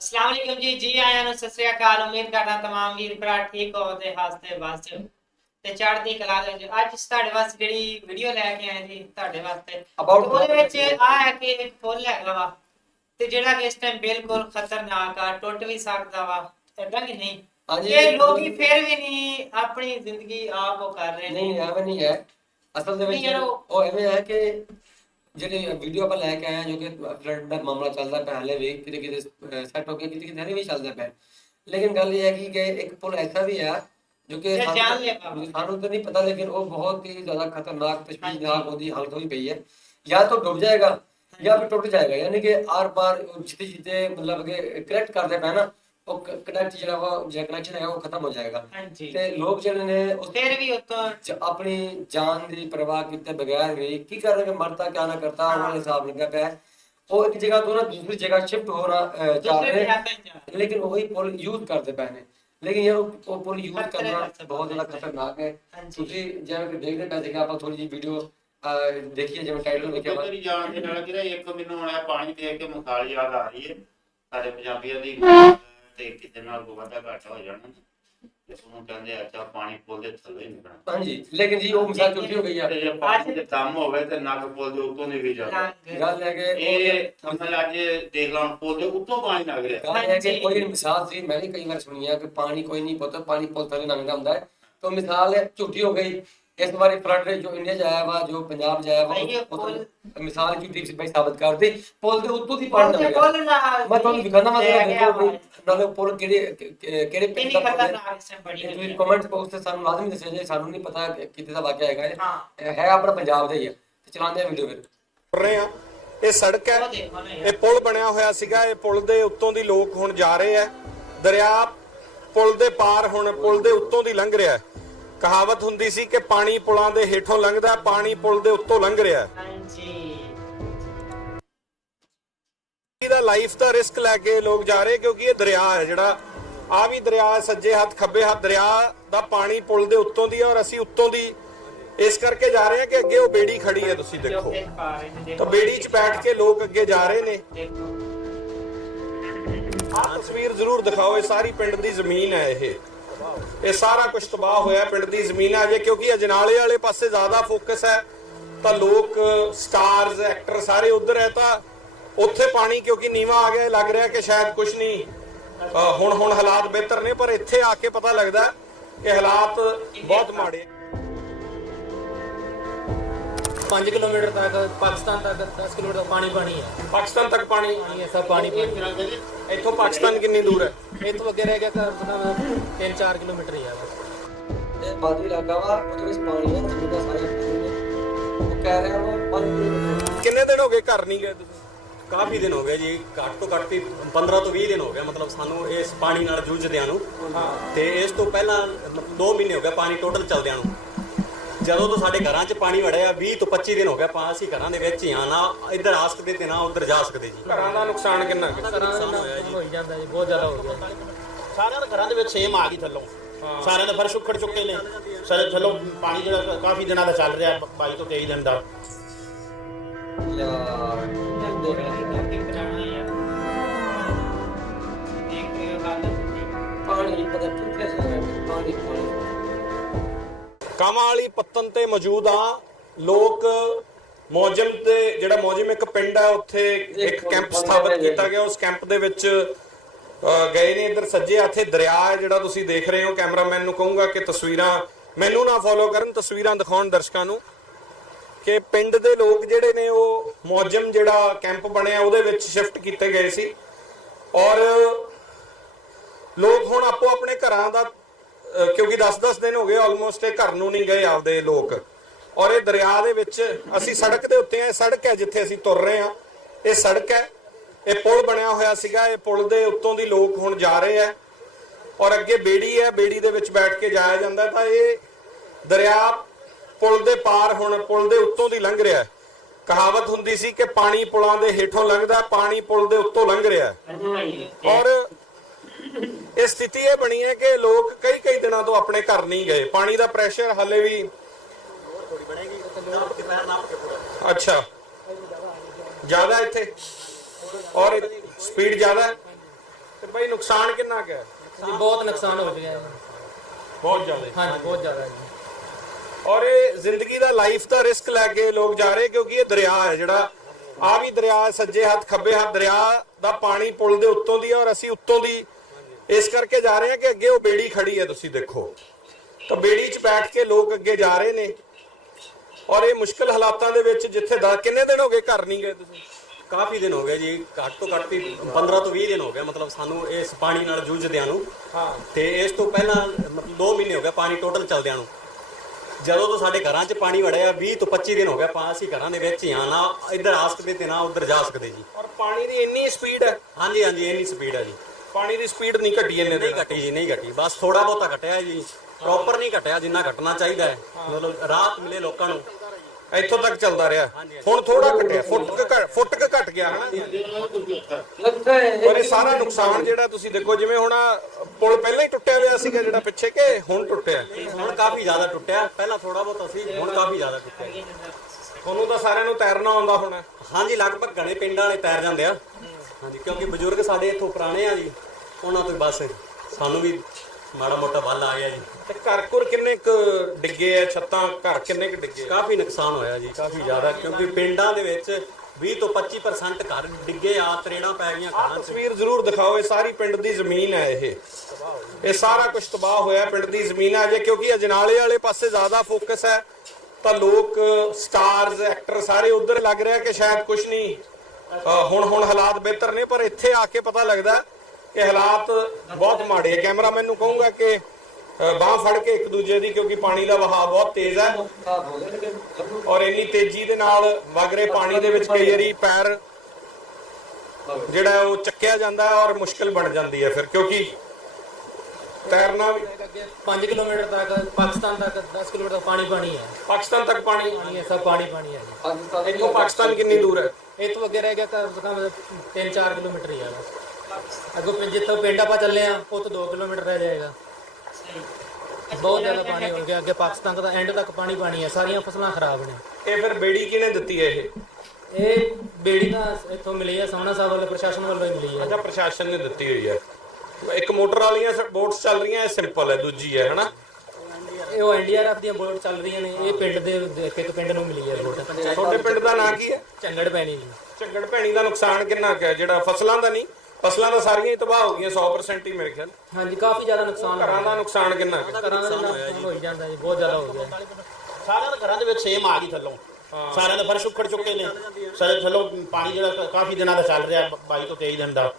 ਅਸਲਾਮ ਅਲੈਕੁਮ ਜੀ ਜੀ ਆਇਆਂ ਨੂੰ ਸਤਿ ਸ੍ਰੀ ਅਕਾਲ। ਉਮੀਦ ਕਰਦਾ ਤਮਾਮ ਵੀਰ ਭਰਾ ਠੀਕ ਹੋ ਤੇ ਹੱਸਦੇ ਬਸ ਤੇ ਚੜ੍ਹਦੀ ਕਲਾ ਦੇ ਵਿੱਚ ਅੱਜ ਤੁਹਾਡੇ ਵਾਸਤੇ ਜਿਹੜੀ ਵੀਡੀਓ ਲੈ ਕੇ ਆਏ ਜੀ ਤੁਹਾਡੇ ਵਾਸਤੇ। About ਉਹਦੇ ਵਿੱਚ ਆ ਹੈ ਕਿ ਇੱਕ ਫੁੱਲ ਹੈਗਾ ਵਾ ਤੇ ਜਿਹੜਾ ਕਿ ਇਸ ਟਾਈਮ ਬਿਲਕੁਲ ਖਤਰਨਾਕ ਆ ਟੁੱਟ ਵੀ ਸਕਦਾ ਵਾ। ਏਦਾਂ ਕਿ ਨਹੀਂ? ਹਾਂਜੀ। ਇਹ ਲੋਕੀ ਫਿਰ ਵੀ ਨਹੀਂ ਆਪਣੀ ਜ਼ਿੰਦਗੀ ਆਪ ਉਹ ਕਰ ਰਹੇ ਨਹੀਂ ਨੇ ਐਵੇਂ ਨਹੀਂ ਹੈ। ਅਸਲ ਦੇ ਵਿੱਚ ਨਹੀਂ ਯਾਰ ਉਹ- ਉਹ ਐਵੇਂ ਹੈ ਕਿ ਜਿਹੜੀ ਵੀਡੀਓ ਆਪਾਂ ਲੈ ਕੇ ਆਏ ਹਾਂ ਜੋ ਕਿ ਫਲੱਡ ਦਾ ਮਾਮਲਾ ਚੱਲਦਾ ਪਿਆ ਹਲੇ ਵੀ ਕਿਤੇ ਕਿਤੇ ਸੈੱਟ ਹੋ ਕੇ ਕਿਤੇ ਕਿਤੇ ਹਲੇ ਵੀ ਚੱਲਦਾ ਪਿਆ। ਲੇਕਿਨ ਗੱਲ ਇਹ ਹੈ ਕਿ ਕਿ ਇੱਕ ਪੁਲ ਐਸਾ ਵੀ ਹੈ ਜੋ ਕਿ। ਸਾਨੂੰ ਤਾਂ ਨਹੀਂ ਪਤਾ ਲੇਕਿਨ ਉਹ ਬਹੁਤ ਹੀ ਜ਼ਿਆਦਾ ਖਤਰਨਾਕ ਤਸ਼ਵੀਸ਼ਨਾਕ ਉਹਦੀ ਹਾਲਤ ਹੋਈ ਪਈ ਹੈ। ਜਾਂ ਤਾਂ ਡੁੱਬ ਜਾਏਗਾ ਜਾਂ ਫਿਰ ਟੁੱਟ ਜਾਏਗਾ ਯਾਨੀ ਕਿ ਆਰ ਪਾਰ ਜਿੱਤੇ ਜਿੱਤੇ ਮਤਲਬ ਕਿ ਕਰੈਕਟ ਕਰਦੇ ਪਏ ਨਾ ਉਹ ਕਨੈਕਟ ਜਿਹੜਾ ਵਾ ਜਿਹੜਾ ਕਨੈਕਸ਼ਨ ਹੈਗਾ ਉਹ ਖਤਮ ਹੋ ਜਾਏਗਾ। ਹਾਂਜੀ। ਤੇ ਲੋਕ ਜਿਹੜੇ ਨੇ ਉਸ ਫਿਰ ਵੀ ਉਤੋਂ ਜ- ਆਪਣੀ ਜਾਨ ਦੀ ਪਰਵਾਹ ਕੀਤੇ ਬਗੈਰ ਵੀ ਕੀ ਕਰ ਰਹੇ ਮਰਤਾ ਕਿਆ ਨਾ ਕਰਤਾ ਉਹਨਾਂ ਦੇ ਹਿਸਾਬ ਲੱਗਾ ਪਿਆ। ਹੈ। ਉਹ ਇੱਕ ਜਗ੍ਹਾ ਤੋਂ ਨਾ ਦੂਸਰੀ ਜਗ੍ਹਾ ਸ਼ਿਫਟ ਜਾ ਦੂਸਰੇ ਰਹੇ। ਜਾ ਰਹੇ। ਲੇਕਿਨ ਉਹੀ ਪੁਲ ਯੂਜ਼ ਕਰਦੇ ਪਏ ਨੇ। ਲੇਕਿਨ ਯਾਰ ਉਹ ਉਹ ਪੁਲ ਯੂਜ਼ ਕਰਨਾ ਬਹੁਤ ਜ਼ਿਆਦਾ ਹੈ। ਖਤਰਨਾਕ ਹੈ। ਤੁਸੀਂ ਜਿਵੇਂ ਕਿ ਦੇਖਦੇ ਪਏ ਸੀਗੇ ਆਪਾਂ ਥੋੜੀ ਜਿਹੀ ਵੀਡੀਓ ਦੇਖੀਏ ਜਿਵੇਂ ਟਾਈਟਲ ਲਿਖਿਆ ਵਾ। ਤੇਰੀ ਦੇ ਨਾਲ ਕਿਹੜਾ ਇੱਕ ਮੈਨੂੰ ਆਇਆ ਪਾਣੀ ਦੇਖ ਕੇ ਮੁਖਾਲ ਯਾਦ ਆ ਰਹੀ ਹੈ ਸਾਡੇ ਪੰਜਾਬੀਆਂ ਦੀ। ਤੇ ਕਿਤੇ ਨਾਲ ਵਾਧਾ ਘਾਟਾ ਹੋ ਜਾਣਾ ਤੇ ਉਹਨੂੰ ਕਹਿੰਦੇ ਅੱਛਾ ਪਾਣੀ ਪੁੱਲ ਦੇ ਥੱਲੇ ਹੀ ਨਿਕਲਣਾ। ਹਾਂਜੀ ਲੇਕਿਨ ਜੀ ਉਹ ਮਿਸਾਲ ਝੂਠੀ ਹੋ ਗਈ ਆ। ਤੇ ਜੇ ਪਾਣੀ ਦੇ ਦਮ ਹੋਵੇ ਤੇ ਨੱਕ ਪੁੱਲ ਦੇ ਉੱਤੋਂ ਦੀ ਵੀ ਰੰਗ ਗੱਲ ਹੈ ਕਿ ਇਹ ਸਮਝ ਅੱਜ ਦੇਖ ਲਾਂ ਪੁੱਲ ਦੇ ਉੱਤੋਂ ਪਾਣੀ ਲੱਗ ਰਿਹਾ। ਗੱਲ ਹੈ ਕਿ ਹਾਂਜੀ। ਕੋਈ ਮਿਸਾਲ ਸੀ ਮੈਂ ਵੀ ਕਈ ਵਾਰ ਸੁਣੀ ਹੈ ਕਿ ਪਾਣੀ ਕੋਈ ਨਹੀਂ ਪੁੱਤ ਪਾਣੀ ਪੁੱਲ ਥੱਲੇ ਲੰਘਦਾ ਹੁੰਦਾ ਹੈ। ਤਾਂ ਮਿਸਾਲ ਹੈ ਝੂਠੀ ਹੋ ਗਈ। ਇਸ ਵਾਰੀ ਫਲੱਡ ਜੋ ਇੰਡੀਆ ਚ ਆਇਆ ਵਾ ਜੋ ਪੰਜਾਬ ਚ ਆਇਆ ਵਾ ਉਹ- ਮਿਸਾਲ ਝੂਠੀ ਸੀ ਭਾਈ ਸਾਬਤ ਕਰਦੀ। ਪੁੱਲ ਦੇ ਉੱਤੋਂ ਦੀ ਪਾਣੀ ਉਹਦੇ ਲੰਘ ਗਿਆ। ਕੋਲ ਨਾ ਮੈਂ ਤੁਹਾਨੂੰ ਦਿਖਾਣਾ ਮੈਂ ਦੇਖੋ ਨਾਲੇ ਪੁੱਲ ਕਿਹੜੇ ਕਿ- ਕਿ- ਕਿਹੜੇ ਪਿੰਡ ਦਾ ਤੁਸੀਂ ਹੈ। ਕਮੈਂਟ ਬਾਕਸ ਤੇ ਸਾਨੂੰ ਲਾਜ਼ਮੀ ਦੱਸਿਓ ਜੇ ਸਾਨੂੰ ਨਹੀਂ ਪਤਾ ਕਿ ਕਿਤੇ ਦਾ ਵਾਕਿਆ ਹੈਗਾ ਇਹ। ਹਾਂ। ਆਪਣਾ ਪੰਜਾਬ ਦਾ ਹੀ ਹੈ ਤੇ ਚਲਾਉਂਦੇ ਆ ਵੀਡੀਓ ਫਿਰ। ਕਰ ਰਹੇ ਆ। ਇਹ ਸੜਕ ਹੈ। ਇਹ ਪੁਲ ਬਣਿਆ ਹੋਇਆ ਸੀਗਾ। ਇਹ ਪੁਲ ਦੇ ਉੱਤੋਂ ਦੀ ਲੋਕ ਹੁਣ ਜਾ ਰਹੇ ਆ। ਦਰਿਆ ਪੁਲ ਦੇ ਪਾਰ ਹੁਣ ਪੁਲ ਦੇ ਉੱਤੋਂ ਦੀ ਲੰਘ ਰਿਹਾ ਹੈ। ਕਹਾਵਤ ਹੁੰਦੀ ਸੀ ਕਿ ਪਾਣੀ ਪੁਲਾਂ ਦੇ ਹੇਠੋਂ ਲੰਘਦਾ ਪਾਣੀ ਪੁਲ ਦੇ ਉੱਤੋਂ ਲੰਘ ਰਿਹਾ। ਹੈ ਹਾਂਜੀ ਇਹਦਾ ਲਾਈਫ ਦਾ ਰਿਸਕ ਲੈ ਕੇ ਲੋਕ ਜਾ ਰਹੇ ਕਿਉਂਕਿ ਇਹ ਦਰਿਆ ਹੈ ਜਿਹੜਾ ਆ ਵੀ ਦਰਿਆ ਹੈ ਸੱਜੇ ਹੱਥ ਖੱਬੇ ਹੱਥ ਦਰਿਆ ਦਾ ਪਾਣੀ ਪੁਲ ਦੇ ਉੱਤੋਂ ਦੀ ਹੈ ਔਰ ਅਸੀਂ ਉੱਤੋਂ ਦੀ ਇਸ ਕਰਕੇ ਜਾ ਰਹੇ ਹਾਂ ਕਿ ਅੱਗੇ ਉਹ ਬੇੜੀ ਖੜੀ ਹੈ ਤੁਸੀਂ ਦੇਖੋ। ਤਾਂ ਬੇੜੀ 'ਚ ਬੈਠ ਕੇ ਲੋਕ ਅੱਗੇ ਜਾ ਰਹੇ ਨੇ। ਆਹ ਤਸਵੀਰ ਜ਼ਰੂਰ ਦਿਖਾਓ ਇਹ ਸਾਰੀ ਪਿੰਡ ਦੀ ਜ਼ਮੀਨ ਹੈ ਇਹ। ਇਹ ਸਾਰਾ ਕੁਝ ਤਬਾਹ ਹੋਇਆ ਪਿੰਡ ਦੀ ਜ਼ਮੀਨ ਹੈ ਕਿਉਂਕਿ ਅਜਨਾਲੇ ਵਾਲੇ ਪਾਸੇ ਜ਼ਿਆਦਾ ਫੋਕਸ ਹੈ। ਤਾਂ ਲੋਕ ਸਟਾਰਸ ਐਕਟਰ ਸਾਰੇ ਉਧਰ ਹੈ ਤਾਂ ਉੱਥੇ ਪਾਣੀ ਕਿਉਂਕਿ ਨੀਵਾ ਆ ਗਿਆ, ਲੱਗ ਰਿਹਾ ਕਿ ਸ਼ਾਇਦ ਕੁਝ ਨਹੀਂ। ਹੁਣ ਹੁਣ ਹਾਲਾਤ ਬਿਹਤਰ ਨੇ, ਪਰ ਇੱਥੇ ਆ ਕੇ ਪਤਾ ਲੱਗਦਾ ਕਿ ਹਾਲਾਤ ਬਹੁਤ ਮਾੜੇ 5 ਕਿਲੋਮੀਟਰ ਤੱਕ ਪਾਕਿਸਤਾਨ ਤੱਕ 10 ਕਿਲੋਮੀਟਰ ਪਾਣੀ ਪਾਣੀ ਹੈ। ਪਾਕਿਸਤਾਨ ਤੱਕ ਪਾਣੀ? ਪਾਣੀ ਹੈ ਸਭ ਪਾਣੀ ਪਾਣੀ। ਕਹਿੰਦੇ ਇੱਥੋਂ ਪਾਕਿਸਤਾਨ ਕਿੰਨੀ ਦੂਰ ਹੈ? ਇਹ ਤੋਂ ਅੱਗੇ ਰਹਿ ਗਿਆ ਤਾਂ ਮਤਲਬ 3-4 ਕਿਲੋਮੀਟਰ ਹੀ ਹੈ ਬਸ ਇਹ ਬਾਦੀ ਇਲਾਕਾ ਵਾ ਉਹਦੇ ਵਿੱਚ ਪਾਣੀ ਹੈ ਜ਼ਮੀਨ ਦਾ ਸਾਰਾ ਪਾਣੀ ਨੇ ਉਹ ਕਹਿ ਰਿਹਾ ਵਾ 5 ਕਿਲੋਮੀਟਰ। ਕਿੰਨੇ ਦਿਨ ਹੋ ਗਏ ਘਰ ਨਹੀਂ ਗਏ ਤੁਸੀਂ? ਕਾਫੀ ਦਿਨ ਹੋ ਗਏ ਜੀ ਘੱਟ ਤੋਂ ਘੱਟ ਵੀ 15 ਤੋਂ 20 ਦਿਨ ਹੋ ਗਏ ਮਤਲਬ ਸਾਨੂੰ ਇਸ ਪਾਣੀ ਨਾਲ ਜੂਝਦਿਆਂ ਨੂੰ। ਤੇ ਇਸ ਤੋਂ ਪਹਿਲਾਂ 2 ਮਹੀਨੇ ਹੋ ਗਏ ਪਾਣੀ ਟੋਟਲ ਚੱਲਦਿਆਂ ਨੂੰ। ਜਦੋਂ ਤੋਂ ਸਾਡੇ ਘਰਾਂ 'ਚ ਪਾਣੀ ਵੜਿਆ 20 ਤੋਂ 25 ਦਿਨ ਹੋ ਗਏ ਪਾ ਅਸੀਂ ਘਰਾਂ ਦੇ ਵਿੱਚ ਹੀ ਆ ਨਾ ਇੱਧਰ ਆ ਸਕਦੇ ਤੇ ਨਾ ਉੱਧਰ ਜਾ ਸਕਦੇ ਜੀ। ਘਰਾਂ ਦਾ ਨੁਕਸਾਨ ਕਿੰਨਾ ਕੁ? ਜਾਂਦਾ ਜੀ ਬਹੁਤ ਜ਼ਿਆਦਾ ਹੋ ਗਿਆ। ਸਾਰਿਆਂ ਦੇ ਘਰਾਂ ਦੇ ਵਿੱਚ ਸੇਮ ਆ ਗਈ ਥੱਲੋਂ। ਸਾਰਿਆਂ ਦੇ ਫਰਸ਼ ਉੱਖੜ ਚੁੱਕੇ ਨੇ। ਸਾਰੇ ਥੱਲੋਂ ਪਾਣੀ ਜਿਹੜਾ ਕਾਫੀ ਦਿਨਾਂ ਦਾ ਚੱਲ ਰਿਹਾ 22 ਤੋਂ 23 ਦਿਨ ਦਾ। ਪਾਣੀ ਪਤਾ ਕਿੱਥੇ ਜਾ ਰਿਹਾ ਪਾਣੀ ਪਾਣੀ ਕਾਮਾਂ ਵਾਲੀ ਪੱਤਨ ਤੇ ਮੌਜੂਦ ਆ। ਲੋਕ ਮੌਜਮ ਤੇ ਜਿਹੜਾ ਮੌਜਮ ਇੱਕ ਪਿੰਡ ਹੈ ਉੱਥੇ ਇੱਕ ਕੈਂਪ ਸਥਾਪਿਤ ਕੀਤਾ ਗਿਆ। ਉਸ ਕੈਂਪ ਦੇ ਵਿੱਚ ਗਏ ਨੇ ਇੱਧਰ ਸੱਜੇ ਹੱਥੇ ਦਰਿਆ ਹੈ ਜਿਹੜਾ ਤੁਸੀਂ ਦੇਖ ਰਹੇ ਹੋ। ਕੈਮਰਾਮੈਨ ਨੂੰ ਕਹੂੰਗਾ ਕਿ ਤਸਵੀਰਾਂ ਮੈਨੂੰ ਨਾ ਫੋਲੋ ਕਰਨ ਤਸਵੀਰਾਂ ਦਿਖਾਉਣ ਦਰਸ਼ਕਾਂ ਨੂੰ ਕਿ ਪਿੰਡ ਦੇ ਲੋਕ ਜਿਹੜੇ ਨੇ ਉਹ ਮੌਜਮ ਜਿਹੜਾ ਕੈਂਪ ਬਣਿਆ ਉਹਦੇ ਵਿੱਚ ਸ਼ਿਫਟ ਕੀਤੇ ਗਏ ਸੀ। ਔਰ ਲੋਕ ਹੁਣ ਆਪੋ ਆਪਣੇ ਘਰਾਂ ਦਾ ਕਿਉਂਕਿ 10-10 ਦਿਨ ਹੋ ਗਏ ਆਲਮੋਸਟ ਇਹ ਘਰ ਨੂੰ ਨਹੀਂ ਗਏ ਆਪਦੇ ਲੋਕ। ਔਰ ਇਹ ਦਰਿਆ ਦੇ ਵਿੱਚ ਅਸੀਂ ਸੜਕ ਦੇ ਉੱਤੇ ਆ ਸੜਕ ਹੈ ਜਿੱਥੇ ਅਸੀਂ ਤੁਰ ਰਹੇ ਆ ਇਹ ਸੜਕ ਹੈ ਇਹ ਪੁਲ ਬਣਿਆ ਹੋਇਆ ਸੀਗਾ ਇਹ ਪੁਲ ਦੇ ਉੱਤੋਂ ਦੀ ਲੋਕ ਹੁਣ ਜਾ ਰਹੇ ਆ ਔਰ ਅੱਗੇ ਬੇੜੀ ਹੈ ਬੇੜੀ ਦੇ ਵਿੱਚ ਬੈਠ ਕੇ ਜਾਇਆ ਜਾਂਦਾ ਤਾਂ ਇਹ ਦਰਿਆ ਪੁਲ ਦੇ ਪਾਰ ਹੁਣ ਪੁਲ ਦੇ ਉੱਤੋਂ ਦੀ ਲੰਘ ਰਿਹਾ ਹੈ। ਕਹਾਵਤ ਹੁੰਦੀ ਸੀ ਕਿ ਪਾਣੀ ਪੁਲਾਂ ਦੇ ਹੇਠੋਂ ਲੰਘਦਾ ਪਾਣੀ ਪੁਲ ਦੇ ਉੱਤੋਂ ਲੰਘ ਰਿਹਾ ਹੈ। ਔਰ ਇਹ ਸਥਿਤੀ ਇਹ ਬਣੀ ਹੈ ਕਿ ਲੋਕ ਕਈ ਕਈ ਦਿਨਾਂ ਤੋਂ ਆਪਣੇ ਘਰ ਨਹੀਂ ਗਏ। ਪਾਣੀ ਦਾ ਪ੍ਰੈਸ਼ਰ ਹਲੇ ਵੀ ਅੱਛਾ। ਜ਼ਿਆਦਾ ਇੱਥੇ? ਔਰ ਸਪੀਡ ਜ਼ਿਆਦਾ ਤੇ ਭਾਈ ਨੁਕਸਾਨ ਕਿੰਨਾ ਕੁ ਹੈ? ਜੀ ਬਹੁਤ ਨੁਕਸਾਨ ਹੋ ਗਿਆ ਬਹੁਤ ਜ਼ਿਆਦਾ। ਹਾਂਜੀ ਬਹੁਤ ਜ਼ਿਆਦਾ ਜੀ। ਔਰ ਇਹ ਜ਼ਿੰਦਗੀ ਦਾ ਲਾਈਫ ਦਾ ਰਿਸਕ ਲੈ ਕੇ ਲੋਕ ਜਾ ਰਹੇ ਕਿਉਂਕਿ ਇਹ ਦਰਿਆ ਹੈ ਜਿਹੜਾ ਆ ਵੀ ਦਰਿਆ ਸੱਜੇ ਹੱਥ ਖੱਬੇ ਹੱਥ ਦਰਿਆ ਦਾ ਪਾਣੀ ਪੁਲ ਦੇ ਉੱਤੋਂ ਦੀ ਔਰ ਅਸੀਂ ਉੱਤੋਂ ਦੀ ਇਸ ਕਰਕੇ ਜਾ ਰਹੇ ਹਾਂ ਕਿ ਅੱਗੇ ਉਹ ਬੇੜੀ ਖੜੀ ਹੈ ਤੁਸੀਂ ਦੇਖੋ। ਤਾਂ ਬੇੜੀ 'ਚ ਬੈਠ ਕੇ ਲੋਕ ਅੱਗੇ ਜਾ ਰਹੇ ਨੇ। ਔਰ ਇਹ ਮੁਸ਼ਕਲ ਹਾਲਾਤਾਂ ਦੇ ਵਿੱਚ ਜਿੱਥੇ ਦਾ ਕਿੰਨੇ ਦਿਨ ਹੋ ਗਏ ਘਰ ਨਹੀਂ ਗਏ ਤੁਸੀਂ? ਕਾਫੀ ਦਿਨ ਹੋ ਗਏ ਜੀ ਘੱਟ ਤੋਂ ਘੱਟ ਹੀ 15 ਤੋਂ 20 ਦਿਨ ਹੋ ਗਏ। ਮਤਲਬ ਸਾਨੂੰ ਇਸ ਪਾਣੀ ਨਾਲ ਜੂਝਦਿਆਂ ਨੂੰ। ਹਾਂ। ਤੇ ਇਸ ਤੋਂ ਪਹਿਲਾਂ ਮਤਲਬ 2 ਮਹੀਨੇ ਹੋ ਗਏ ਪਾਣੀ ਟੋਟਲ ਚੱਲਦਿਆਂ ਨੂੰ। ਜਦੋਂ ਤੋਂ ਸਾਡੇ ਘਰਾਂ 'ਚ ਪਾਣੀ ਵੜਿਆ 20 ਤੋਂ 25 ਦਿਨ ਹੋ ਗਏ ਪਾ ਅਸੀਂ ਘਰਾਂ ਦੇ ਵਿੱਚ ਹੀ ਆ ਨਾ ਇੱਧਰ ਆ ਸਕਦੇ ਤੇ ਨਾ ਉੱਧਰ ਜਾ ਸਕਦੇ ਜੀ। ਔਰ ਪਾਣੀ ਦੀ ਇੰਨੀ ਸਪੀਡ ਹੈ। ਹਾਂਜੀ ਹਾਂਜੀ ਇੰਨੀ ਸਪੀਡ ਹੈ ਜੀ। ਪਾਣੀ ਦੀ ਸਪੀਡ ਨਹੀਂ ਘਟੀ ਇਹਨੇ ਨਹੀਂ ਘਟੀ ਜੀ ਨਹੀਂ ਘਟੀ। ਬਸ ਥੋੜਾ ਬਹੁਤਾ ਘਟਿਆ ਜੀ। ਪ੍ਰੋਪਰ ਨਹੀਂ ਘਟਿਆ ਜਿੰਨਾ ਘਟਣਾ ਚਾਹੀਦਾ ਹੈ। ਮਤਲਬ ਰਾਹਤ ਮਿਲੇ ਲੋਕਾਂ ਨੂੰ। ਇੱਥੋਂ ਤੱਕ ਚੱਲਦਾ ਰਿਹਾ। ਹੁਣ ਥੋੜਾ ਘਟਿਆ। ਫੁੱਟ ਕ ਫੁੱਟ ਕ ਘਟ ਗਿਆ ਹਨਾ। ਇਹ ਸਾਰਾ ਨੁਕਸਾਨ ਜਿਹੜਾ ਤੁਸੀਂ ਦੇਖੋ ਜਿਵੇਂ ਹੁਣ ਪੁਲ ਪਹਿਲਾਂ ਹੀ ਟੁੱਟਿਆ ਹੋਇਆ ਸੀਗਾ ਜਿਹੜਾ ਪਿੱਛੇ ਕਿ ਹੁਣ ਟੁੱਟਿਆ? ਹੁਣ ਕਾਫੀ ਜ਼ਿਆਦਾ ਟੁੱਟਿਆ। ਪਹਿਲਾਂ ਥੋੜਾ ਬਹੁਤਾ ਸੀ ਹੁਣ ਕਾਫੀ ਜ਼ਿਆਦਾ ਟੁੱਟਿਆ। ਤੁਹਾਨੂੰ ਤਾਂ ਸਾਰਿਆਂ ਨੂੰ ਤੈਰਨਾ ਆਉਂਦਾ ਹੋਣਾ। ਹਾਂਜੀ ਲਗਭਗ ਘਣੇ ਪਿੰਡਾਂ ਵਾਲੇ ਤੈਰ ਜਾਂਦੇ ਆ। ਹਾਂਜੀ ਕਿਉਂਕਿ ਬਜ਼ੁਰਗ ਸਾਡੇ ਇੱਥੋਂ ਪੁਰਾਣੇ ਆ ਜੀ ਉਹਨਾਂ ਤੋਂ ਬਸ ਸਾਨੂੰ ਵੀ ਮਾੜਾ ਮੋਟਾ ਵੱਲ ਆਇਆ ਜੀ। ਤੇ ਘਰ ਘੁਰ ਕਿੰਨੇ ਕੁ ਡਿੱਗੇ ਆ ਛੱਤਾਂ ਘਰ ਕਿੰਨੇ ਕੁ ਡਿੱਗੇ ਆ? ਕਾਫੀ ਨੁਕਸਾਨ ਹੋਇਆ ਜੀ ਕਾਫੀ ਜ਼ਿਆਦਾ ਕਿਉਂਕਿ ਪਿੰਡਾਂ ਦੇ ਵਿੱਚ 20 ਤੋਂ 25% ਘਰ ਡਿੱਗੇ ਆ ਤਰੇੜਾਂ ਪੈ ਗਈਆਂ ਘਰਾਂ 'ਚ। ਤਸਵੀਰ ਜ਼ਰੂਰ ਦਿਖਾਓ ਇਹ ਸਾਰੀ ਪਿੰਡ ਦੀ ਜ਼ਮੀਨ ਹੈ ਇਹ। ਇਹ ਸਾਰਾ ਕੁਝ ਤਬਾਹ ਹੋਇਆ ਪਿੰਡ ਦੀ ਜ਼ਮੀਨ ਹੈ ਜੇ ਕਿਉਂਕਿ ਅਜਨਾਲੇ ਵਾਲੇ ਪਾਸੇ ਜ਼ਿਆਦਾ ਫੋਕਸ ਹੈ ਤਾਂ ਲੋਕ ਸਟਾਰਸ ਐਕਟਰ ਸਾਰੇ ਉਧਰ ਲੱਗ ਰਿਹਾ ਕਿ ਸ਼ਾਇਦ ਕੁਝ ਨਹੀਂ। ਹੁਣ ਹੁਣ ਹਾਲਾਤ ਬਿਹਤਰ ਨੇ ਪਰ ਇੱਥੇ ਆ ਕੇ ਪਤਾ ਲੱਗਦਾ ਕਿ ਹਾਲਾਤ ਬਹੁਤ ਮਾੜੇ ਆ। ਕੈਮਰਾਮੈਨ ਨੂੰ ਕਹੂੰਗਾ ਕਿ ਬਾਹ ਫੜ ਕੇ ਇੱਕ ਦੂਜੇ ਦੀ ਕਿਉਂਕਿ ਪਾਣੀ ਦਾ ਵਹਾਅ ਬਹੁਤ ਤੇਜ਼ ਹੈ। ਔਰ ਇੰਨੀ ਤੇਜ਼ੀ ਦੇ ਨਾਲ ਵਗ ਪਾਣੀ ਦੇ ਵਿੱਚ ਕਈ ਵਾਰੀ ਪੈਰ ਜਿਹੜਾ ਉਹ ਚੱਕਿਆ ਜਾਂਦਾ ਔਰ ਮੁਸ਼ਕਲ ਬਣ ਜਾਂਦੀ ਹੈ ਫਿਰ ਕਿਉਂਕਿ ਤੈਰਨਾ 5 ਕਿਲੋਮੀਟਰ ਤੱਕ ਪਾਕਿਸਤਾਨ ਤੱਕ 10 ਕਿਲੋਮੀਟਰ ਪਾਣੀ ਪਾਣੀ ਹੈ। ਪਾਕਿਸਤਾਨ ਤੱਕ ਪਾਣੀ? ਪਾਣੀ ਹੈ ਸਭ ਪਾਣੀ ਪਾਣੀ ਹੈ। ਪਾਕਿਸਤਾਨ ਕਿੰਨੀ ਦੂਰ ਹੈ। ਇਹ ਤੋਂ ਅੱਗੇ ਰਹਿ ਗਿਆ ਕਮ ਸੇ ਕਮ 3-4 ਕਿਲੋਮੀਟਰ ਹੀ ਆ। ਬਸ ਅੱਗੋਂ ਪਿੰ- ਜਿੱਥੋਂ ਪਿੰਡ ਆਪਾਂ ਚੱਲੇ ਆ ਉਹ ਤੋਂ 2 ਕਿਲੋਮੀਟਰ ਰਹਿ ਜਾਏਗਾ। ਬਹੁਤ ਜ਼ਿਆਦਾ ਪਾਣੀ ਹੋ ਗਿਆ ਅੱਗੇ ਪਾਕਿਸਤਾਨ ਦਾ ਐਂਡ ਤੱਕ ਪਾਣੀ ਪਾਣੀ ਹੈ ਸਾਰੀਆਂ ਫਸਲਾਂ ਖਰਾਬ ਨੇ। ਇਹ ਫਿਰ ਬੇੜੀ ਕਿਹਨੇ ਦਿੱਤੀ ਹੈ ਇਹ? ਇਹ ਬੇੜੀ ਤਾਂ ਇੱਥੋਂ ਮਿਲੀ ਹੈ ਸੋਹਣਾ ਸਾਹਿਬ ਵੱਲੋਂ ਪ੍ਰਸ਼ਾਸਨ ਵੱਲੋਂ ਹੀ ਮਿਲੀ ਹੈ ਅੱਛਾ ਪ੍ਰਸ਼ਾਸਨ ਨੇ ਦਿੱਤੀ ਹੋਈ ਹੈ ਇੱਕ ਮੋਟਰ ਵਾਲੀਆਂ ਬੋਟਸ ਚੱਲ ਰਹੀਆਂ ਇਹ ਸਿੰਪਲ ਹੈ ਦੂਜੀ ਹੈ ਹਨਾ? ਐਨਡੀਆਰਐਫ ਦੀਆਂ ਬੋਟ ਚੱਲ ਰਹੀਆਂ ਨੇ ਇਹ ਪਿੰਡ ਦੇ ਇੱਕ ਇੱਕ ਪਿੰਡ ਨੂੰ ਮਿਲੀ ਹੈ ਬੋਟ। ਤੁਹਾਡੇ ਪਿੰਡ ਦਾ ਨਾਂ ਕੀ ਹੈ? ਚੰਗੜ ਪੈਣੀ ਜੀ। ਝੰਗੜ ਭੈਣੀ ਦਾ ਨੁਕਸਾਨ ਕਿੰਨਾ ਕੁ ਹੈ? ਜਿਹੜਾ ਫਸਲਾਂ ਦਾ ਨਹੀਂ ਫਸਲਾਂ ਤਾਂ ਸਾਰੀਆਂ ਹੀ ਤਬਾਹ ਹੋ ਗਈਆਂ 100% ਹੀ ਮੇਰੇ ਖਿਆਲ। ਹਾਂਜੀ ਕਾਫੀ ਜ਼ਿਆਦਾ ਨੁਕਸਾਨ ਘਰਾਂ ਦਾ ਨੁਕਸਾਨ ਕਿੰਨਾ ਕੁ ਹੈ? ਘਰਾਂ ਦਾ ਨੁਕਸਾਨ ਹੋ ਹੀ ਜਾਂਦਾ ਜੀ ਬਹੁਤ ਜ਼ਿਆਦਾ ਹੋ ਗਿਆ। ਸਾਰਿਆਂ ਦੇ ਘਰਾਂ ਦੇ ਵਿੱਚ ਸੇਮ ਆ ਗਈ ਥੱਲੋਂ। ਸਾਰਿਆਂ ਦੇ ਫਰਸ਼ ਉੱਖੜ ਚੁੱਕੇ ਨੇ। ਸਾਰੇ ਥੱਲੋਂ ਪਾਣੀ ਜਿਹੜਾ ਕਾਫੀ ਦਿਨਾਂ ਦਾ ਚੱਲ ਰਿਹਾ 22 ਤੋਂ 23 ਦਿਨ ਦਾ।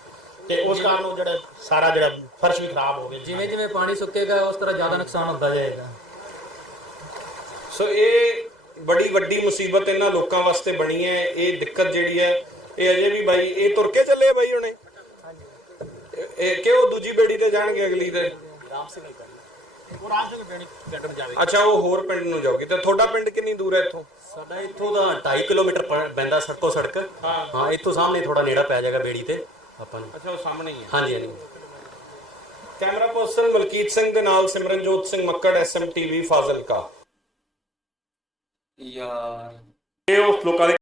ਤੇ ਉਸ ਕਾਰਨ ਉਹ ਜਿਹੜਾ ਸਾਰਾ ਜਿਹੜਾ ਫਰਸ਼ ਵੀ ਖਰਾਬ ਹੋ ਗਿਆ। ਜਿਵੇਂ ਜਿਵੇਂ ਪਾਣੀ ਸੁੱਕੇਗਾ ਉਸ ਤਰ੍ਹਾਂ ਜ਼ਿਆਦਾ ਨੁਕਸਾਨ ਹੁੰਦਾ ਜਾਏਗਾ। ਸੋ ਇਹ ਬੜੀ ਵੱਡੀ ਮੁਸੀਬਤ ਇਹਨਾਂ ਲੋਕਾਂ ਵਾਸਤੇ ਬਣੀ ਹੈ। ਇਹ ਦਿੱਕਤ ਜਿਹੜੀ ਹੈ ਇਹ ਅਜੇ ਵੀ ਬਾਈ ਇਹ ਤੁਰ ਕੇ ਚੱਲੇ ਬਾਈ ਹੁਣੇ। ਇਹ- ਇਹ ਕਿ ਉਹ ਦੂਜੀ ਬੇੜੀ ਤੇ ਜਾਣਗੇ ਅਗਲੀ ਤੇ? ਉਹ ਰਾਜ ਸਿੰਘ ਪਿੰਡ ਪਿੰਡ ਨੂੰ ਜਾਵੇ ਅੱਛਾ ਉਹ ਹੋਰ ਪਿੰਡ ਨੂੰ ਜਾਓਗੇ ਤੇ ਤੁਹਾਡਾ ਪਿੰਡ ਕਿੰਨੀ ਦੂਰ ਹੈ ਇੱਥੋਂ? ਸਾਡਾ ਇੱਥੋਂ ਦਾ 2.5 ਕਿਲੋਮੀਟਰ ਪੈਂਦਾ ਸੜਕੋਂ ਸੜਕ। ਹਾਂ। ਇੱਥੋਂ ਸਾਹਮਣੇ ਥੋੜਾ ਨੇੜਾ ਪੈ ਜਾਏਗਾ ਬੇੜੀ ਤੇ ਆਪਾਂ ਨੂੰ। ਅੱਛਾ ਉਹ ਸਾਹਮਣੇ ਹੀ ਹੈ। ਹਾਂਜੀ ਹਾਂਜੀ। ਕੈਮਰਾ ਪਰਸਨ ਮਲਕੀਤ ਸਿੰਘ ਦੇ ਨਾਲ Simranjot Singh Makkar S M TV Fazilka. यार ਇਹ ਉਸ ਲੋਕਾਂ ਦੇ